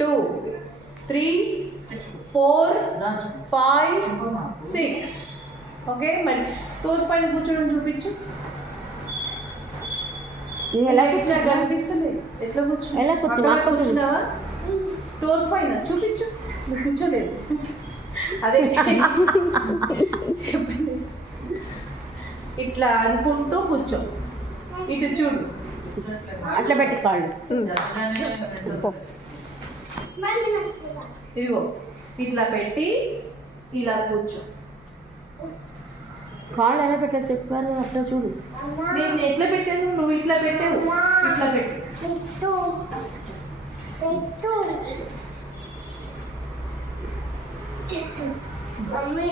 2 3 4 5 6 okay. మరి toes పైన కూర్చోడం చూపించు. ఎలా కనిపిస్తుంది ఎట్లా కూర్చో, ఎలా కూర్చున్నావా? టోస్ పైన చూపించు. నువ్వు కూర్చోలేదు అదే చెప్పింది. ఇట్లా అనుకుంటూ కూర్చో. ఇటు చూడు, అట్లా పెట్టుకోండి. ఇదిగో ఇట్లా పెట్టి ఇలా కూర్చో. కాళ్ళు ఎలా పెట్టారు చెప్పారు, అట్లా చూడు. నేను ఎట్లా పెట్టాను, నువ్వు ఇట్లా పెట్టావు. ఇట్లా పెట్టు. మమ్మీ